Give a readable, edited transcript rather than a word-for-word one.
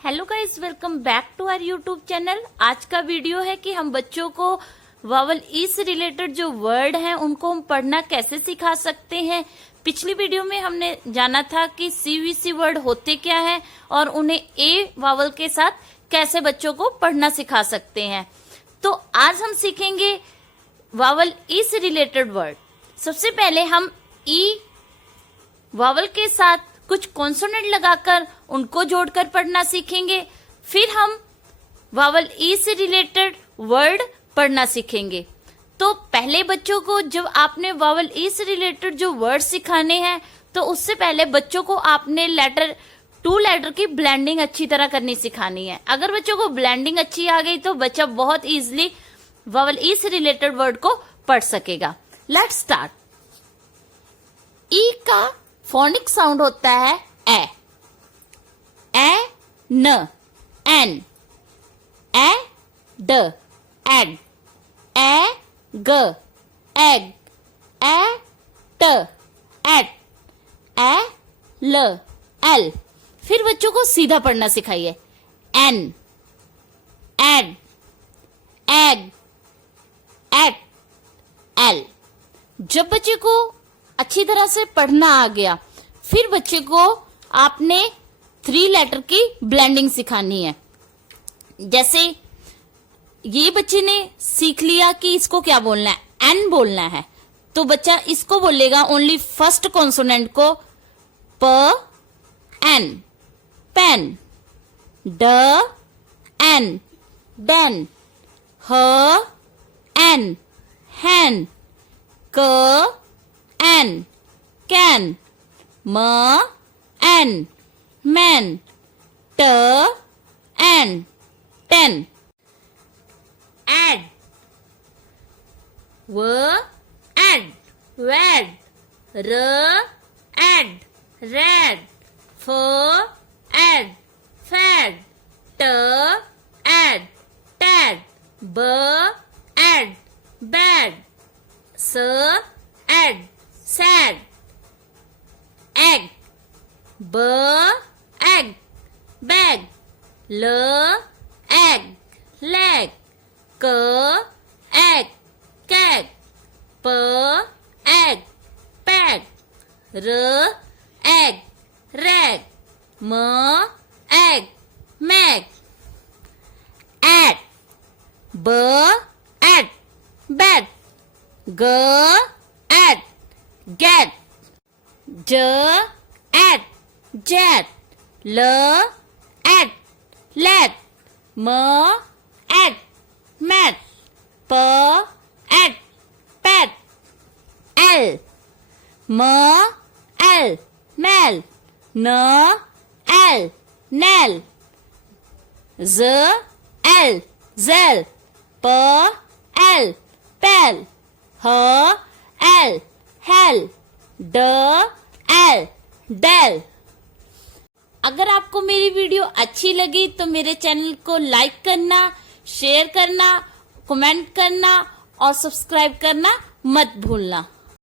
Hello guys, welcome back to our YouTube channel. आज का video है कि हम बच्चों को वावल ई से रिलेटेड जो वर्ड हैं उनको हम पढ़ना कैसे सिखा सकते हैं। पिछली वीडियो में हमने जाना था कि सीवीसी वर्ड होते क्या हैं और उन्हें ए वावल के साथ कैसे बच्चों को पढ़ना सिखा सकते हैं। तो आज हम सीखेंगे वावल ई से रिलेटेड वर्ड। सबसे पहले हम ई वावल के साथ कुछ कॉन्सोनेंट लगाकर उनको जोड़कर पढ़ना सीखेंगे। फिर हम वावल ई से रिलेटेड वर्ड पढ़ना सीखेंगे। तो पहले बच्चों को जब आपने वावल ई से रिलेटेड जो वर्ड सिखाने हैं तो उससे पहले बच्चों को आपने टू लेटर की ब्लेंडिंग अच्छी तरह करनी सिखानी है। अगर बच्चों को ब्लेंडिंग अच्छी आ गई तो बच्चा बहुत इजीली वावल ई से रिलेटेड वर्ड को पढ़ सकेगा। Let's start. ई का फोनिक साउंड होता है ए न एन ए ड एड ए ग एग ए ट एट ए ल एल। फिर बच्चों को सीधा पढ़ना सिखाइए। An ad ag at ell. जब बच्चे को अच्छी तरह से पढ़ना आ गया फिर बच्चे को आपने 3 लेटर की ब्लेंडिंग सिखानी है। जैसे ये बच्चे ने सीख लिया कि इसको क्या बोलना है, एन बोलना है, तो बच्चा इसको बोलेगा ओनली फर्स्ट कॉन्सोनेंट को प एन पेन, ड एन डेन, ह एन हैन, क एन कैन, म एन मैन, ट एन टेन। एड व एड वेड, र एड रेड, फ एड फैड, ट एड टैड, ब एड बैड, स एड सैड। एग ब एग बैग, ल एग लैग, क एग कैग, प एग पैग, र एग रैग, म एग मैग। एट ब एट बैट, ग एट गेट, ज एट जेट, ल एट लेट, म एट मैट, प एट पैट, एल म एल मैल, न एल नैल, ज एल जेल, प एल पैल, ह एल हेल, ड एल डेल। अगर आपको मेरी वीडियो अच्छी लगी तो मेरे चैनल को लाइक करना, शेयर करना, कमेंट करना और सब्सक्राइब करना मत भूलना।